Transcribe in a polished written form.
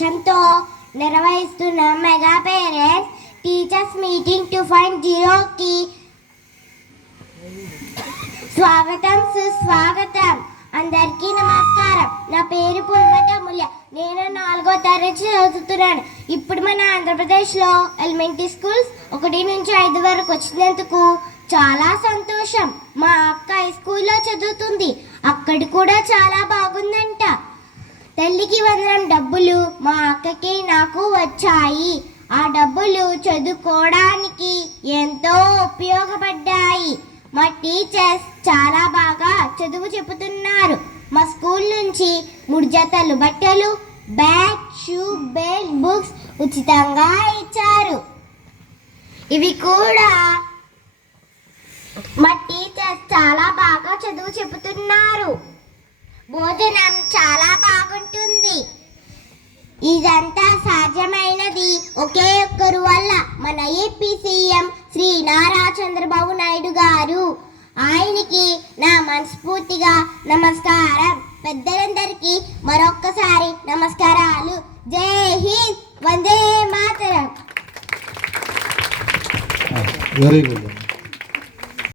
లక్ష్యంతో నిర్వహిస్తున్న mega parents teachers meeting 2.0కి స్వాగతం సుస్వాగతం. అందరికీ నమస్కారం. నా పేరు పూర్వతమూల్య. నేను 4వ తరగతి చదువుతున్నాను. ఇప్పుడు మన ఆంధ్రప్రదేశ్లో ఎలిమెంటరీ స్కూల్స్ 1 నుంచి 5 వరకు వచ్చినందుకు చాలా సంతోషం. మా అక్క హై స్కూల్లో చదువుతుంది. అక్కడ కూడా చాలా బాగుందంట. తల్లికి వందనం డబ్బులు మా అక్కకి నాకు వచ్చాయి. ఆ డబ్బులు చదువుకోవడానికి ఎంతో ఉపయోగపడ్డాయి. మా టీచర్స్ చాలా బాగా చదువు చెబుతున్నారు. మా స్కూల్ నుంచి 3 జతలు బట్టలు, బ్యాగ్, షూ, బెల్ట్, బుక్స్ ఉచితంగా ఇచ్చారు. ఇవి కూడా మా టీచర్స్ చాలా బాగా చదువు చెబుతున్నారు. భోజనం చాలా బాగుంటుంది. ఇదంతా సాధ్యమైనది ఒకే ఒక్కరు వల్ల, మన ఏపీ సీఎం శ్రీ నారా చంద్రబాబు నాయుడు గారు. ఆయనకి నా మనస్ఫూర్తిగా నమస్కారం. పెద్దలందరికీ మరొక్కసారి నమస్కారాలు. జై హింద్, వందే మాతరం. Very good.